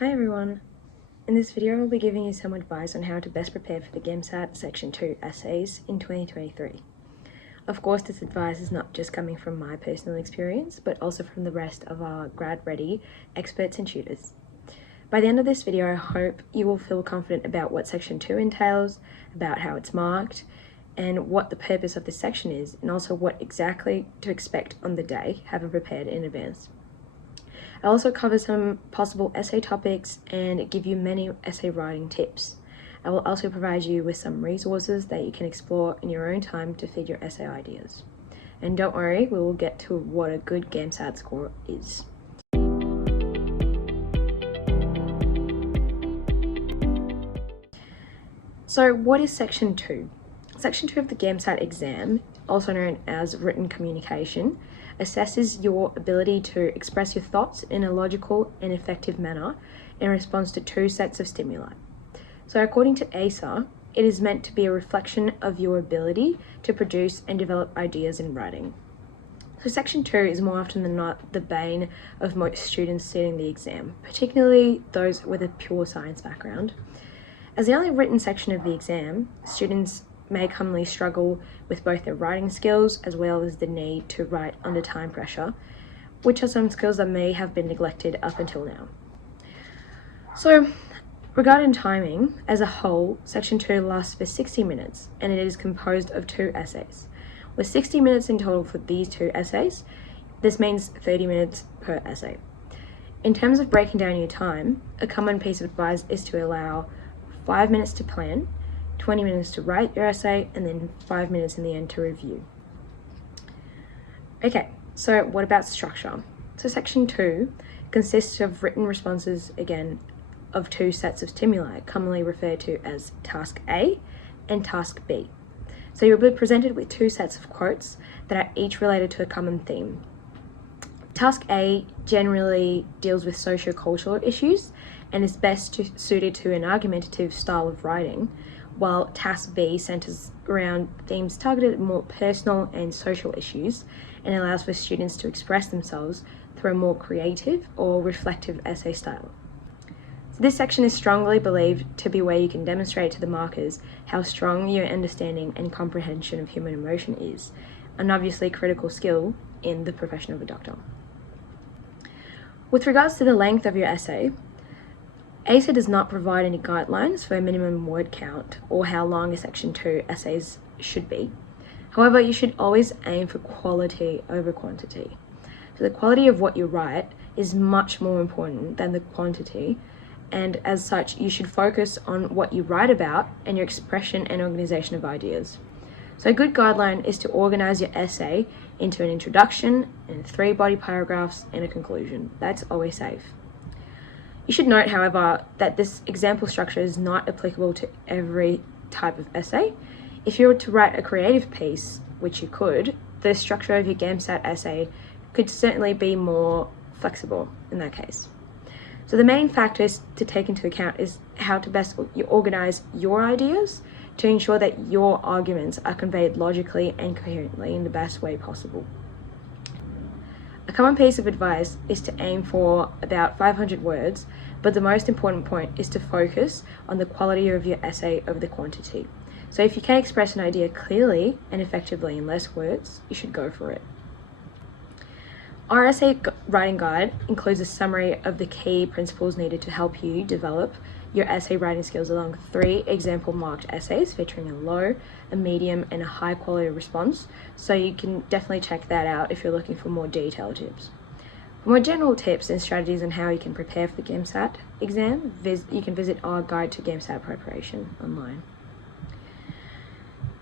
Hi everyone! In this video I'll be giving you some advice on how to best prepare for the GAMSAT Section 2 essays in 2023. Of course, this advice is not just coming from my personal experience, but also from the rest of our GradReady experts and tutors. By the end of this video, I hope you will feel confident about what Section 2 entails, about how it's marked, and what the purpose of this section is, and also what exactly to expect on the day, having prepared in advance. I'll also cover some possible essay topics and give you many essay writing tips. I will also provide you with some resources that you can explore in your own time to feed your essay ideas. And don't worry, we will get to what a good GAMSAT score is. So what is Section 2? Section 2 of the GAMSAT exam, also known as written communication, assesses your ability to express your thoughts in a logical and effective manner in response to two sets of stimuli. So according to Essay, it is meant to be a reflection of your ability to produce and develop ideas in writing. So Section 2 is more often than not the bane of most students sitting the exam, particularly those with a pure science background. As the only written section of the exam, students may commonly struggle with both their writing skills as well as the need to write under time pressure, which are some skills that may have been neglected up until now. So, regarding timing, as a whole, Section 2 lasts for 60 minutes and it is composed of 2 essays. With 60 minutes in total for these 2 essays, this means 30 minutes per essay. In terms of breaking down your time, a common piece of advice is to allow 5 minutes to plan, 20 minutes to write your essay, and then 5 minutes in the end to review. Okay, so what about structure? So Section 2 consists of written responses, again, of 2 sets of stimuli, commonly referred to as Task A and Task B. So you'll be presented with 2 sets of quotes that are each related to a common theme. Task A generally deals with socio-cultural issues and is best suited to an argumentative style of writing, while Task B centers around themes targeted at more personal and social issues and allows for students to express themselves through a more creative or reflective essay style. So this section is strongly believed to be where you can demonstrate to the markers how strong your understanding and comprehension of human emotion is, an obviously critical skill in the profession of a doctor. With regards to the length of your essay, Essay does not provide any guidelines for a minimum word count or how long a Section 2 essays should be. However, you should always aim for quality over quantity. So the quality of what you write is much more important than the quantity, and as such, you should focus on what you write about and your expression and organization of ideas. So a good guideline is to organize your essay into an introduction and 3 body paragraphs and a conclusion. That's always safe. You should note, however, that this example structure is not applicable to every type of essay. If you were to write a creative piece, which you could, the structure of your GAMSAT essay could certainly be more flexible in that case. So the main factors to take into account is how to best organize your ideas to ensure that your arguments are conveyed logically and coherently in the best way possible. A common piece of advice is to aim for about 500 words, but the most important point is to focus on the quality of your essay over the quantity. So if you can express an idea clearly and effectively in less words, you should go for it. Our essay writing guide includes a summary of the key principles needed to help you develop your essay writing skills along 3 example marked essays featuring a low, a medium, and a high quality response, so you can definitely check that out if you're looking for more detailed tips. For more general tips and strategies on how you can prepare for the GAMSAT exam, you can visit our guide to GAMSAT preparation online.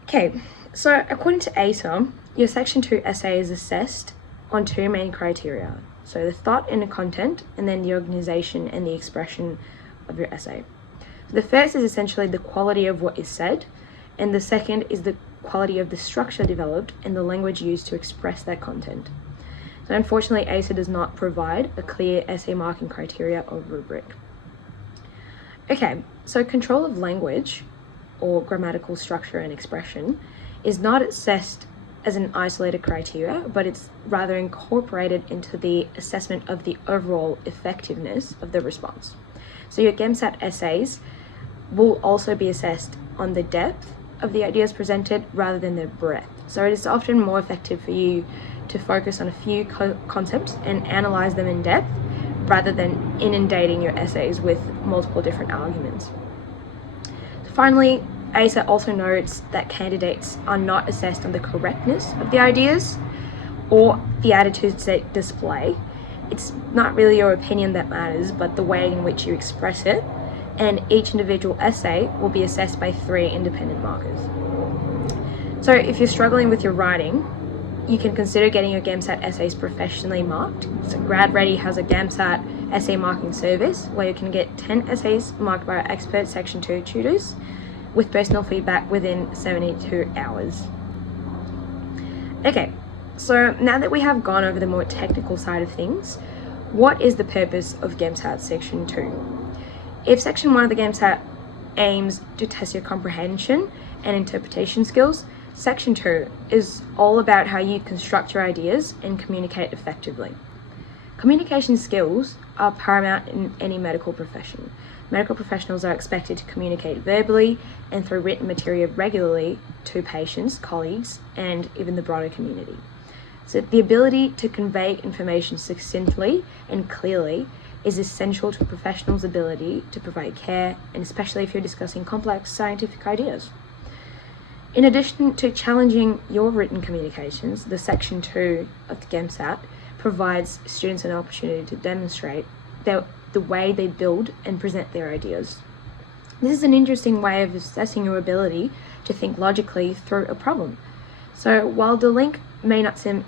Okay, so according to Essay, your Section 2 essay is assessed on 2 main criteria. So the thought and the content, and then the organization and the expression of your essay. So the first is essentially the quality of what is said, and the second is the quality of the structure developed and the language used to express that content. So unfortunately, Essay does not provide a clear essay marking criteria or rubric. Okay, so control of language, or grammatical structure and expression, is not assessed as an isolated criteria, but it's rather incorporated into the assessment of the overall effectiveness of the response. So your GAMSAT essays will also be assessed on the depth of the ideas presented rather than their breadth. So it is often more effective for you to focus on a few concepts and analyze them in depth rather than inundating your essays with multiple different arguments. Finally, ASA also notes that candidates are not assessed on the correctness of the ideas or the attitudes they display. It's not really your opinion that matters, but the way in which you express it, and each individual essay will be assessed by 3 independent markers. So if you're struggling with your writing, you can consider getting your GAMSAT essays professionally marked. So GradReady has a GAMSAT essay marking service where you can get 10 essays marked by our expert Section 2 tutors with personal feedback within 72 hours. Okay, so now that we have gone over the more technical side of things, what is the purpose of GAMSAT Section 2? If Section 1 of the GAMSAT aims to test your comprehension and interpretation skills, Section 2 is all about how you construct your ideas and communicate effectively. Communication skills are paramount in any medical profession. Medical professionals are expected to communicate verbally and through written material regularly to patients, colleagues, and even the broader community. So the ability to convey information succinctly and clearly is essential to a professional's ability to provide care, and especially if you're discussing complex scientific ideas. In addition to challenging your written communications, the Section 2 of the GAMSAT provides students an opportunity to demonstrate the way they build and present their ideas. This is an interesting way of assessing your ability to think logically through a problem. So while the link may not seem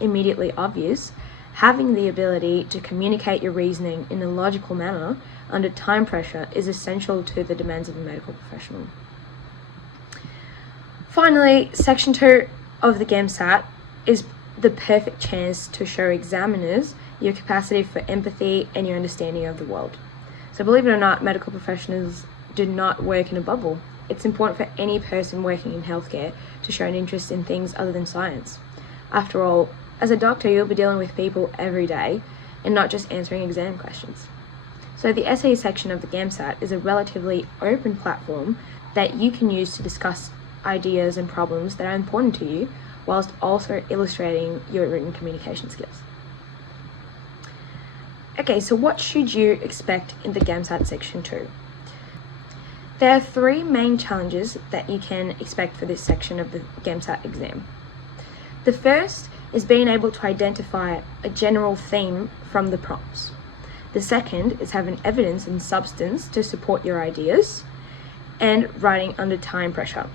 immediately obvious, having the ability to communicate your reasoning in a logical manner under time pressure is essential to the demands of a medical professional. Finally, Section 2 of the GAMSAT is the perfect chance to show examiners your capacity for empathy and your understanding of the world. So believe it or not, medical professionals do not work in a bubble. It's important for any person working in healthcare to show an interest in things other than science. After all, as a doctor, you'll be dealing with people every day and not just answering exam questions. So the essay section of the GAMSAT is a relatively open platform that you can use to discuss ideas and problems that are important to you, whilst also illustrating your written communication skills. Okay, so what should you expect in the GAMSAT Section 2? There are 3 main challenges that you can expect for this section of the GAMSAT exam. The first is being able to identify a general theme from the prompts. The second is having evidence and substance to support your ideas, and writing under time pressure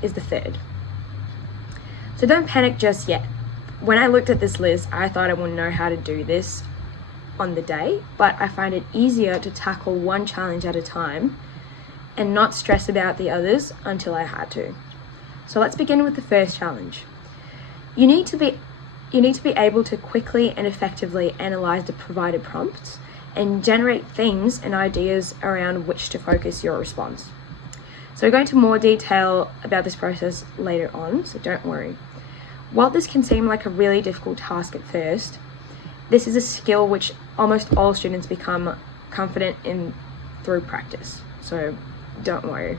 is the third. So don't panic just yet. When I looked at this list, I thought I wouldn't know how to do this on the day, but I find it easier to tackle one challenge at a time and not stress about the others until I had to. So let's begin with the first challenge. You need to be able to quickly and effectively analyze the provided prompts and generate themes and ideas around which to focus your response. So we're going into more detail about this process later on, so don't worry. While this can seem like a really difficult task at first, this is a skill which almost all students become confident in through practice, so don't worry.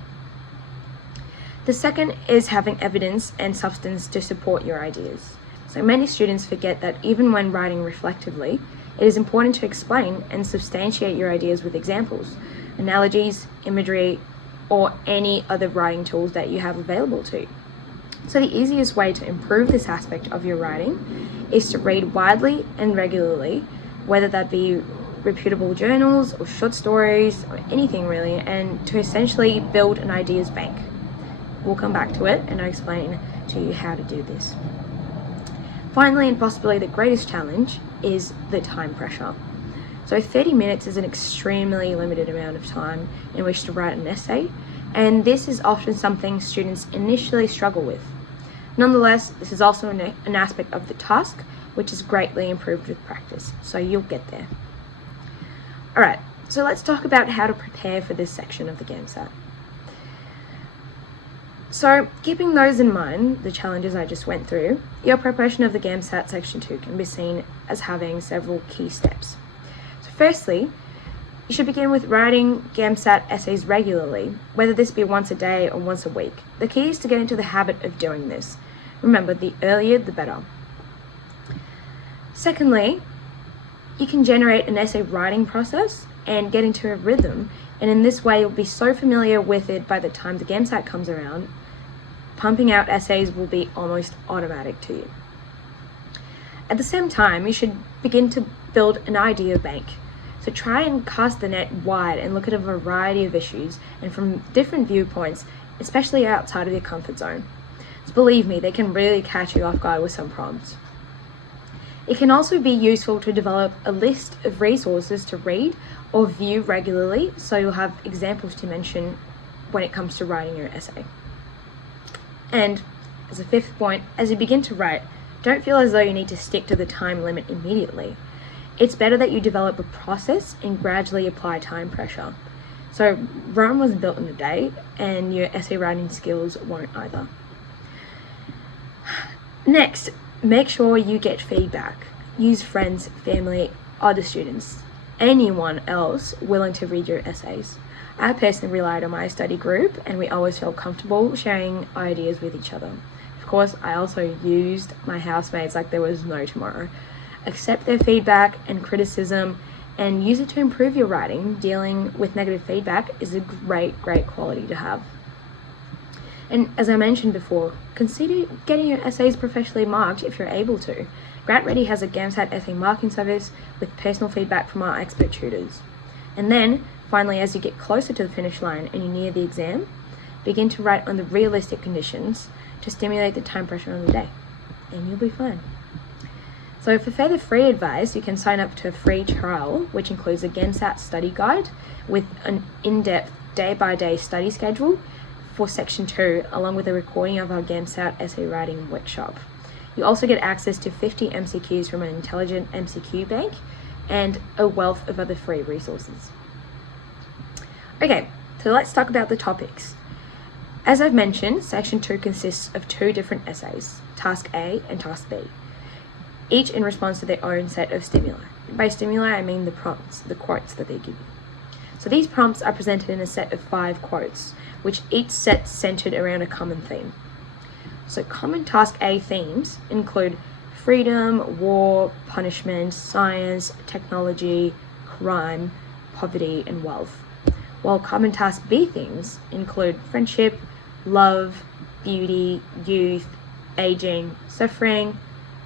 The second is having evidence and substance to support your ideas. So many students forget that even when writing reflectively, it is important to explain and substantiate your ideas with examples, analogies, imagery, or any other writing tools that you have available to you. So the easiest way to improve this aspect of your writing is to read widely and regularly, whether that be reputable journals or short stories or anything really, and to essentially build an ideas bank. We'll come back to it and I'll explain to you how to do this. Finally, and possibly the greatest challenge, is the time pressure. So 30 minutes is an extremely limited amount of time in which to write an essay, and this is often something students initially struggle with. Nonetheless, this is also an aspect of the task which is greatly improved with practice, so you'll get there. Alright, so let's talk about how to prepare for this section of the GAMSAT. So keeping those in mind, the challenges I just went through, your preparation of the GAMSAT Section 2 can be seen as having several key steps. So firstly, you should begin with writing GAMSAT essays regularly, whether this be once a day or once a week. The key is to get into the habit of doing this. Remember, the earlier the better. Secondly, you can generate an essay writing process and get into a rhythm, and in this way you'll be so familiar with it by the time the GAMSAT comes around, pumping out essays will be almost automatic to you. At the same time, you should begin to build an idea bank. So try and cast the net wide and look at a variety of issues and from different viewpoints, especially outside of your comfort zone. So believe me, they can really catch you off guard with some prompts. It can also be useful to develop a list of resources to read or view regularly, so you'll have examples to mention when it comes to writing your essay. And as a fifth point, as you begin to write, don't feel as though you need to stick to the time limit immediately. It's better that you develop a process and gradually apply time pressure. So Rome wasn't built in a day, and your essay writing skills won't either. Next, make sure you get feedback. Use friends, family, other students, anyone else willing to read your essays. I personally relied on my study group, and we always felt comfortable sharing ideas with each other. Of course, I also used my housemates like there was no tomorrow. Accept their feedback and criticism and use it to improve your writing. Dealing with negative feedback is a great quality to have. And as I mentioned before, consider getting your essays professionally marked if you're able to. GradReady has a GAMSAT essay marking service with personal feedback from our expert tutors. And then, finally, as you get closer to the finish line and you near the exam, begin to write under realistic conditions to stimulate the time pressure on the day, and you'll be fine. So for further free advice, you can sign up to a free trial, which includes a GAMSAT study guide with an in-depth day-by-day study schedule for Section 2, along with a recording of our GAMSAT essay writing workshop. You also get access to 50 MCQs from an intelligent MCQ bank and a wealth of other free resources. Okay, so let's talk about the topics. As I've mentioned, Section 2 consists of 2 different essays, Task A and Task B, each in response to their own set of stimuli. By stimuli, I mean the prompts, the quotes that they give you. So these prompts are presented in a set of 5 quotes, which each set centered around a common theme. So common Task A themes include freedom, war, punishment, science, technology, crime, poverty, and wealth. While common Task B themes include friendship, love, beauty, youth, aging, suffering,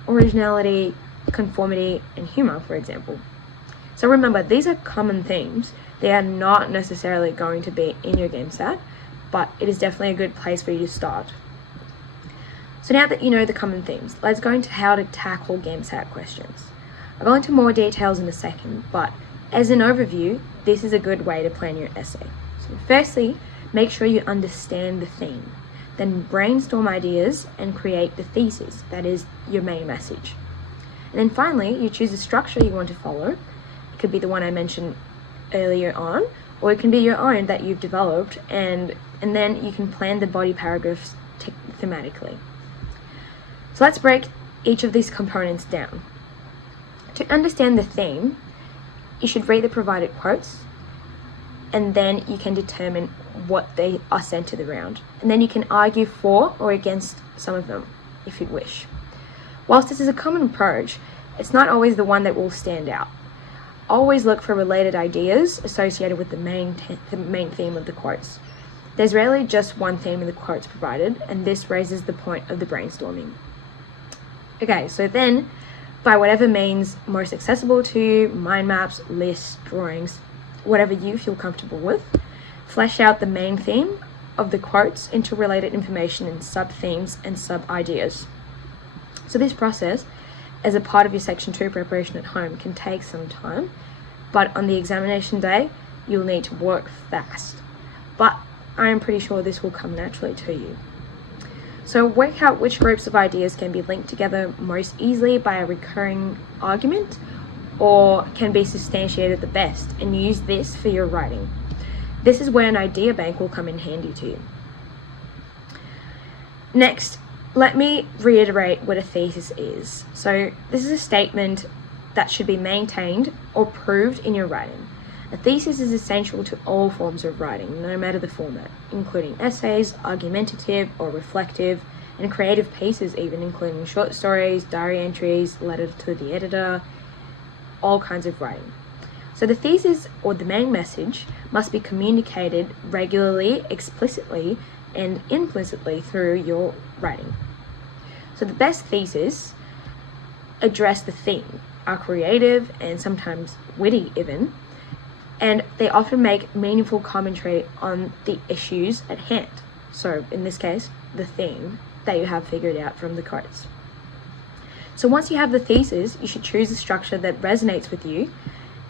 originality, conformity, and humor, for example. So remember, these are common themes. They are not necessarily going to be in your GAMSAT, but it is definitely a good place for you to start. So now that you know the common themes, let's go into how to tackle GAMSAT questions. I'll go into more details in a second, but as an overview, this is a good way to plan your essay. So firstly, make sure you understand the theme. Then brainstorm ideas and create the thesis, that is your main message. And then finally, you choose the structure you want to follow. It could be the one I mentioned earlier on, or it can be your own that you've developed, and then you can plan the body paragraphs thematically. So let's break each of these components down. To understand the theme, you should read the provided quotes, and then you can determine what they are centered around. And then you can argue for or against some of them, if you wish. Whilst this is a common approach, it's not always the one that will stand out. Always look for related ideas associated with the main theme of the quotes. There's rarely just one theme in the quotes provided, and this raises the point of the brainstorming. Okay, so then, by whatever means most accessible to you, mind maps, lists, drawings, whatever you feel comfortable with, flesh out the main theme of the quotes into related information and sub-themes and sub-ideas. So this process, as a part of your Section 2 preparation at home, can take some time, but on the examination day, you'll need to work fast. But I am pretty sure this will come naturally to you. So work out which groups of ideas can be linked together most easily by a recurring argument, or can be substantiated the best, and use this for your writing. This is where an idea bank will come in handy to you. Next, let me reiterate what a thesis is. So this is a statement that should be maintained or proved in your writing. A thesis is essential to all forms of writing, no matter the format, including essays, argumentative or reflective, and creative pieces even, including short stories, diary entries, letters to the editor, all kinds of writing. So the thesis, or the main message, must be communicated regularly, explicitly, and implicitly through your writing. So the best theses address the theme, are creative and sometimes witty even, and they often make meaningful commentary on the issues at hand. So in this case, the theme that you have figured out from the quotes. So once you have the thesis, you should choose a structure that resonates with you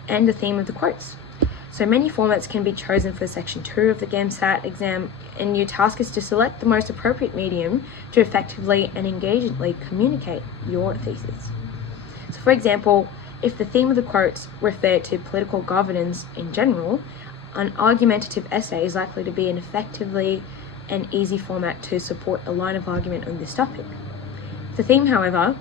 and the theme of the quotes. So many formats can be chosen for Section 2 of the GAMSAT exam, and your task is to select the most appropriate medium to effectively and engagingly communicate your thesis. So for example, if the theme of the quotes refer to political governance in general, an argumentative essay is likely to be an effectively and easy format to support a line of argument on this topic. The theme, however,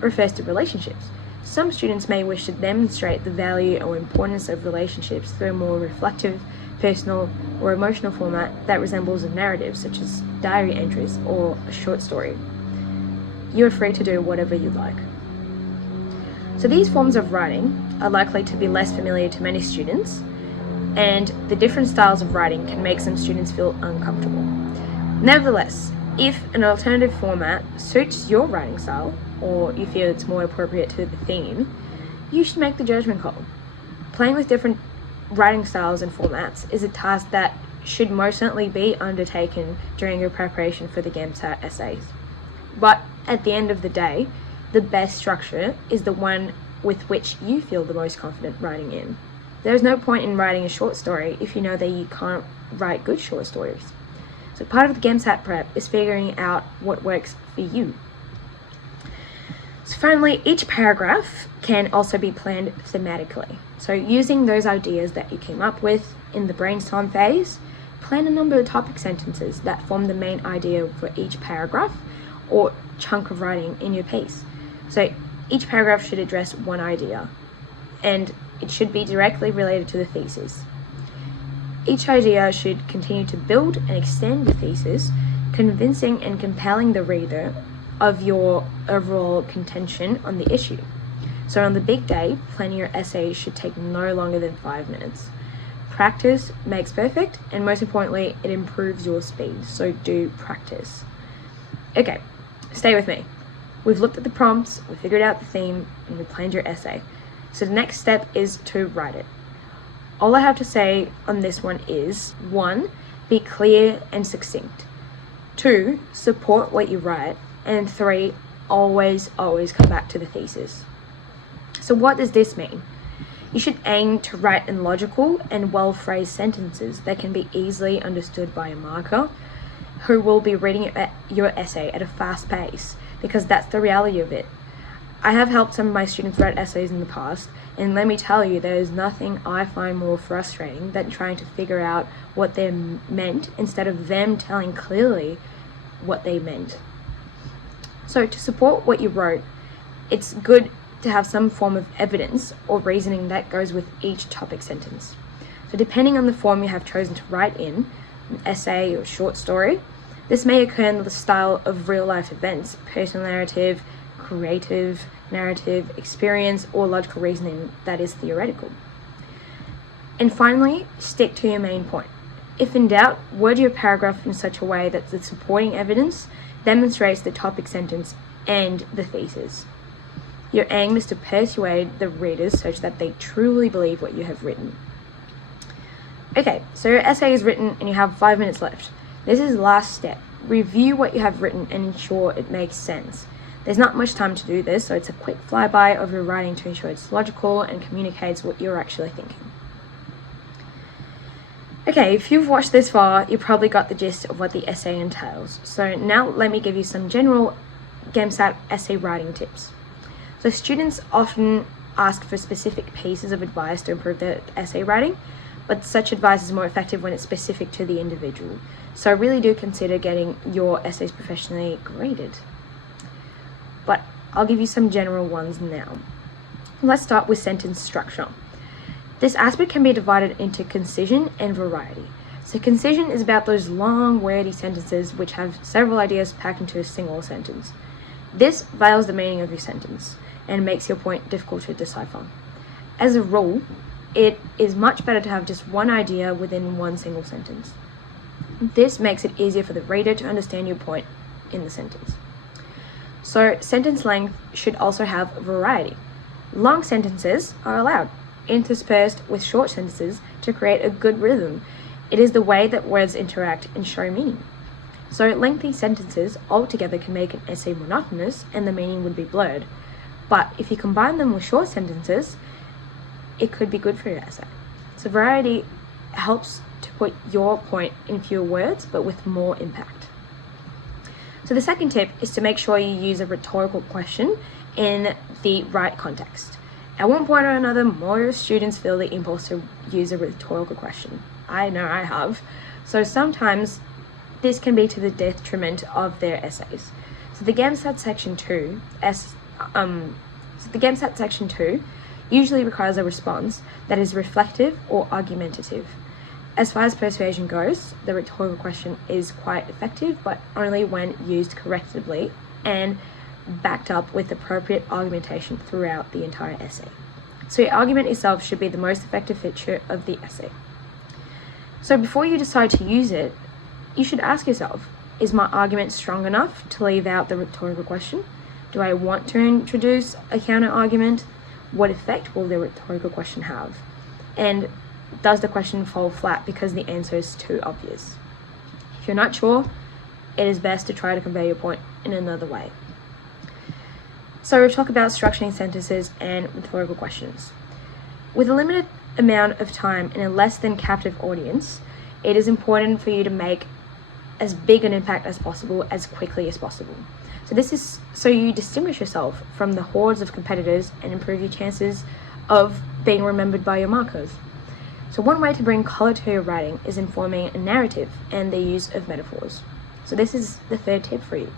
refers to relationships. Some students may wish to demonstrate the value or importance of relationships through a more reflective, personal, or emotional format that resembles a narrative, such as diary entries or a short story. You are free to do whatever you like. So these forms of writing are likely to be less familiar to many students, and the different styles of writing can make some students feel uncomfortable. Nevertheless, if an alternative format suits your writing style, or you feel it's more appropriate to the theme, you should make the judgment call. Playing with different writing styles and formats is a task that should most certainly be undertaken during your preparation for the GAMSAT essays. But at the end of the day, the best structure is the one with which you feel the most confident writing in. There is no point in writing a short story if you know that you can't write good short stories. So part of the GAMSAT prep is figuring out what works for you. So finally, each paragraph can also be planned thematically. So using those ideas that you came up with in the brainstorm phase, plan a number of topic sentences that form the main idea for each paragraph or chunk of writing in your piece. So each paragraph should address one idea, and it should be directly related to the thesis. Each idea should continue to build and extend the thesis, convincing and compelling the reader of your overall contention on the issue. So on the big day, planning your essay should take no longer than 5 minutes. Practice makes perfect, and most importantly, it improves your speed, so do practice. Okay, stay with me. We've looked at the prompts, we figured out the theme, and we planned your essay. So the next step is to write it. All I have to say on this one is, 1, be clear and succinct. 2, support what you write. And 3, always come back to the thesis. So what does this mean? You should aim to write in logical and well-phrased sentences that can be easily understood by a marker who will be reading your essay at a fast pace, because that's the reality of it. I have helped some of my students write essays in the past, and let me tell you, there is nothing I find more frustrating than trying to figure out what they meant instead of them telling clearly what they meant. So to support what you wrote, it's good to have some form of evidence or reasoning that goes with each topic sentence. So depending on the form you have chosen to write in, an essay or short story, this may occur in the style of real-life events, personal narrative, creative narrative, experience, or logical reasoning that is theoretical. And finally, stick to your main point. If in doubt, word your paragraph in such a way that the supporting evidence demonstrates the topic sentence and the thesis. Your aim is to persuade the readers such that they truly believe what you have written. Okay, so your essay is written and you have 5 minutes left. This is the last step. Review what you have written and ensure it makes sense. There's not much time to do this, so it's a quick flyby of your writing to ensure it's logical and communicates what you're actually thinking. Okay, if you've watched this far, you probably got the gist of what the essay entails. So now let me give you some general GAMSAT essay writing tips. So students often ask for specific pieces of advice to improve their essay writing, but such advice is more effective when it's specific to the individual. So really do consider getting your essays professionally graded. But I'll give you some general ones now. Let's start with sentence structure. This aspect can be divided into concision and variety. So concision is about those long, wordy sentences which have several ideas packed into a single sentence. This veils the meaning of your sentence and makes your point difficult to decipher. As a rule, it is much better to have just one idea within one single sentence. This makes it easier for the reader to understand your point in the sentence. So sentence length should also have variety. Long sentences are allowed, interspersed with short sentences to create a good rhythm. It is the way that words interact and show meaning. So lengthy sentences altogether can make an essay monotonous and the meaning would be blurred. But if you combine them with short sentences, it could be good for your essay. So variety helps to put your point in fewer words, but with more impact. So the second tip is to make sure you use a rhetorical question in the right context. At one point or another, more students feel the impulse to use a rhetorical question. I know I have. So sometimes this can be to the detriment of their essays. So the GAMSAT Section 2, usually requires a response that is reflective or argumentative. As far as persuasion goes, the rhetorical question is quite effective, but only when used correctly and backed up with appropriate argumentation throughout the entire essay. So your argument itself should be the most effective feature of the essay. So before you decide to use it, you should ask yourself, is my argument strong enough to leave out the rhetorical question? Do I want to introduce a counter argument? What effect will the rhetorical question have? And does the question fall flat because the answer is too obvious? If you're not sure, it is best to try to convey your point in another way. So we've talked about structuring sentences and rhetorical questions. With a limited amount of time and a less than captive audience, it is important for you to make as big an impact as possible, as quickly as possible. So this is so you distinguish yourself from the hordes of competitors and improve your chances of being remembered by your markers. So one way to bring color to your writing is informing a narrative and the use of metaphors. So this is the third tip for you.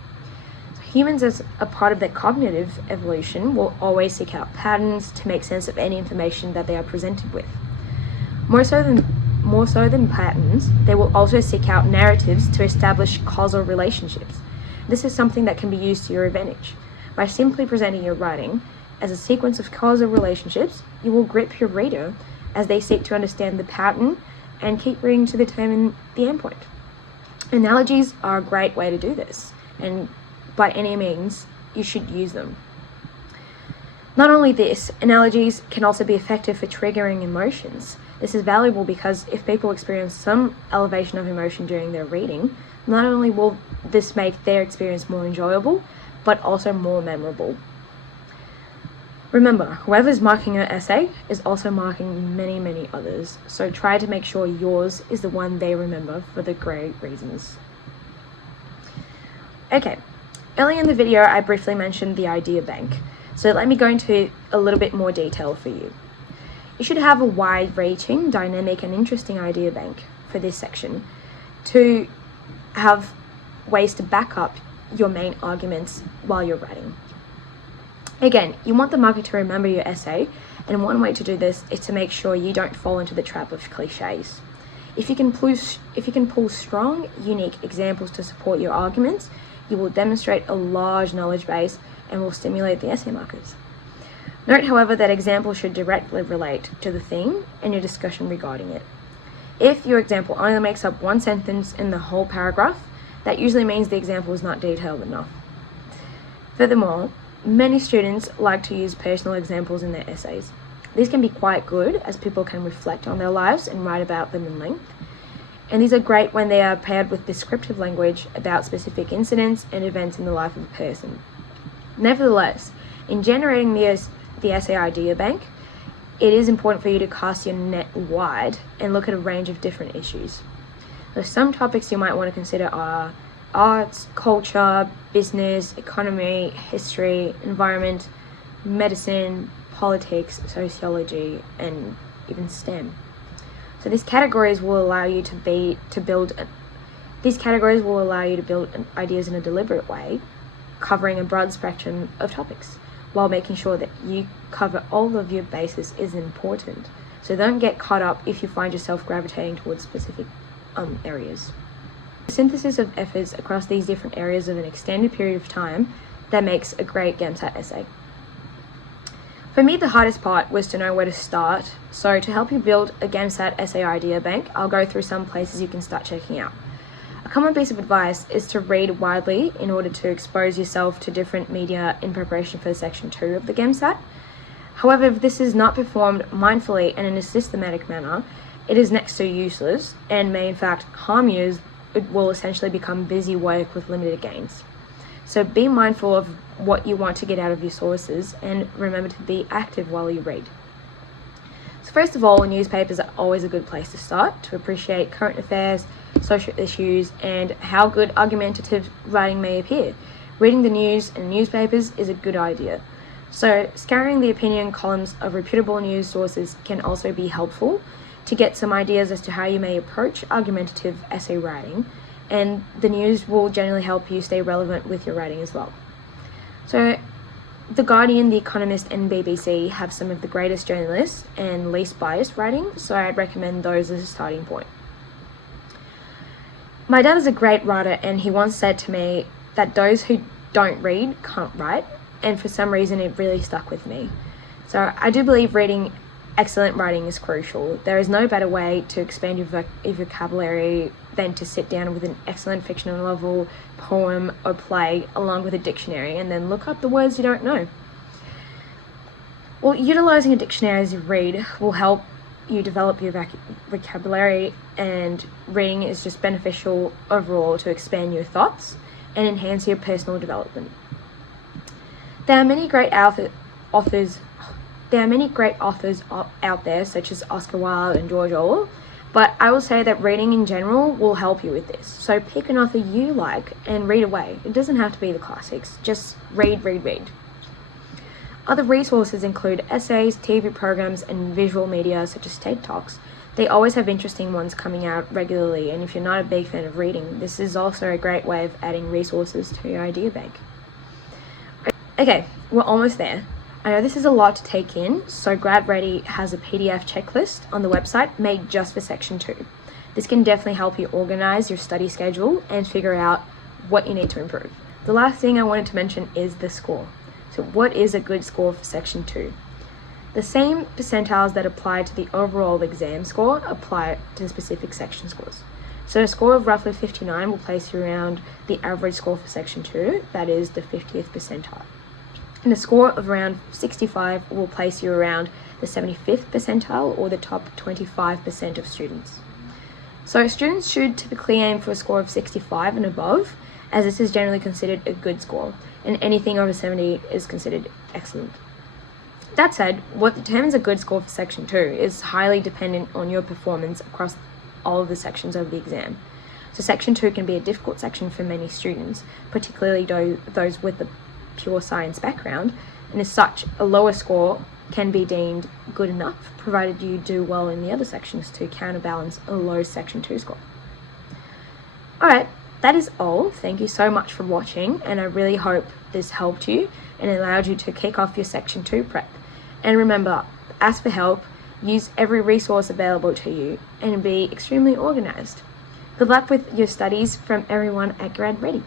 So humans, as a part of their cognitive evolution, will always seek out patterns to make sense of any information that they are presented with. More so than patterns, they will also seek out narratives to establish causal relationships. This is something that can be used to your advantage. By simply presenting your writing as a sequence of causal relationships, you will grip your reader as they seek to understand the pattern and keep reading to determine the endpoint. Analogies are a great way to do this, and by any means, you should use them. Not only this, analogies can also be effective for triggering emotions. This is valuable because if people experience some elevation of emotion during their reading, not only will this make their experience more enjoyable, but also more memorable. Remember, whoever's marking your essay is also marking many, many others, so try to make sure yours is the one they remember for the great reasons. Okay, earlier in the video I briefly mentioned the idea bank, so let me go into a little bit more detail for you. You should have a wide-reaching, dynamic and interesting idea bank for this section to have ways to back up your main arguments while you're writing. Again, you want the marker to remember your essay, and one way to do this is to make sure you don't fall into the trap of cliches. If you can pull strong, unique examples to support your arguments, you will demonstrate a large knowledge base and will stimulate the essay markers. Note, however, that examples should directly relate to the theme and your discussion regarding it. If your example only makes up one sentence in the whole paragraph, that usually means the example is not detailed enough. Furthermore, many students like to use personal examples in their essays. These can be quite good as people can reflect on their lives and write about them in length. And these are great when they are paired with descriptive language about specific incidents and events in the life of a person. Nevertheless, in generating the essay idea bank, it is important for you to cast your net wide and look at a range of different issues. So some topics you might want to consider are arts, culture, business, economy, history, environment, medicine, politics, sociology, and even STEM. So these categories will allow you to build ideas in a deliberate way, covering a broad spectrum of topics, while making sure that you cover all of your bases is important. So don't get caught up if you find yourself gravitating towards specific areas. The synthesis of efforts across these different areas of an extended period of time that makes a great GAMSAT essay. For me, the hardest part was to know where to start. So to help you build a GAMSAT essay idea bank, I'll go through some places you can start checking out. A common piece of advice is to read widely in order to expose yourself to different media in preparation for Section 2 of the GAMSAT. However, if this is not performed mindfully and in a systematic manner, it is next to useless and may in fact harm you, as it will essentially become busy work with limited gains. So be mindful of what you want to get out of your sources and remember to be active while you read. So first of all, newspapers are always a good place to start to appreciate current affairs, social issues, and how good argumentative writing may appear. Reading the news and newspapers is a good idea. So scouring the opinion columns of reputable news sources can also be helpful to get some ideas as to how you may approach argumentative essay writing, and the news will generally help you stay relevant with your writing as well. So The Guardian, The Economist, and BBC have some of the greatest journalists and least biased writing, so I'd recommend those as a starting point. My dad is a great writer, and he once said to me that those who don't read can't write, and for some reason it really stuck with me. So I do believe reading excellent writing is crucial. There is no better way to expand your vocabulary than to sit down with an excellent fictional novel, poem, or play along with a dictionary and then look up the words you don't know. Well, utilizing a dictionary as you read will help you develop your vocabulary, and reading is just beneficial overall to expand your thoughts and enhance your personal development. There are many great authors out there, such as Oscar Wilde and George Orwell, but I will say that reading in general will help you with this. So pick an author you like and read away. It doesn't have to be the classics, just read. Other resources include essays, TV programs, and visual media such as TED Talks. They always have interesting ones coming out regularly, and if you're not a big fan of reading, this is also a great way of adding resources to your idea bank. Okay, we're almost there. I know this is a lot to take in, so GradReady has a PDF checklist on the website made just for Section 2. This can definitely help you organize your study schedule and figure out what you need to improve. The last thing I wanted to mention is the score. So what is a good score for Section 2? The same percentiles that apply to the overall exam score apply to the specific section scores. So a score of roughly 59 will place you around the average score for Section 2, that is the 50th percentile. And a score of around 65 will place you around the 75th percentile, or the top 25% of students. So students should typically aim for a score of 65 and above, as this is generally considered a good score, and anything over 70 is considered excellent. That said, what determines a good score for Section 2 is highly dependent on your performance across all of the sections of the exam. So Section 2 can be a difficult section for many students, particularly those with the pure science background, and as such, a lower score can be deemed good enough, provided you do well in the other sections to counterbalance a low Section 2 score. Alright, that is all. Thank you so much for watching, and I really hope this helped you and allowed you to kick off your Section 2 prep. And remember, ask for help, use every resource available to you, and be extremely organized. Good luck with your studies from everyone at GradReady.